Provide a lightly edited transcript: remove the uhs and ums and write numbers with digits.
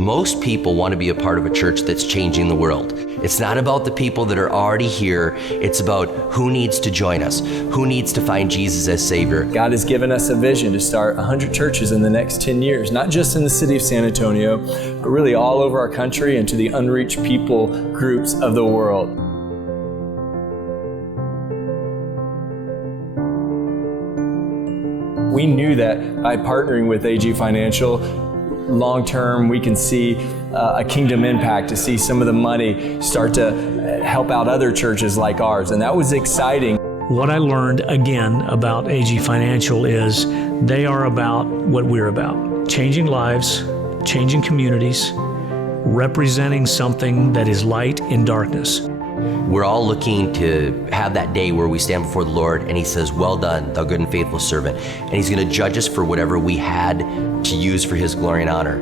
Most people want to be a part of a church that's changing the world. It's not about the people that are already here. It's about who needs to join us, who needs to find Jesus as Savior. God has given us a vision to start 100 churches in the next 10 years, not just in the city of San Antonio, but really all over our country and to the unreached people groups of the world. We knew that by partnering with AG Financial, long term we can see a kingdom impact, to see some of the money start to help out other churches like ours, and that was exciting. What I learned again about AG Financial is they are about what we're about: changing lives, changing communities, representing something that is light in darkness. We're all looking to have that day where we stand before the Lord and He says, "Well done, thou good and faithful servant." And He's going to judge us for whatever we had to use for His glory and honor.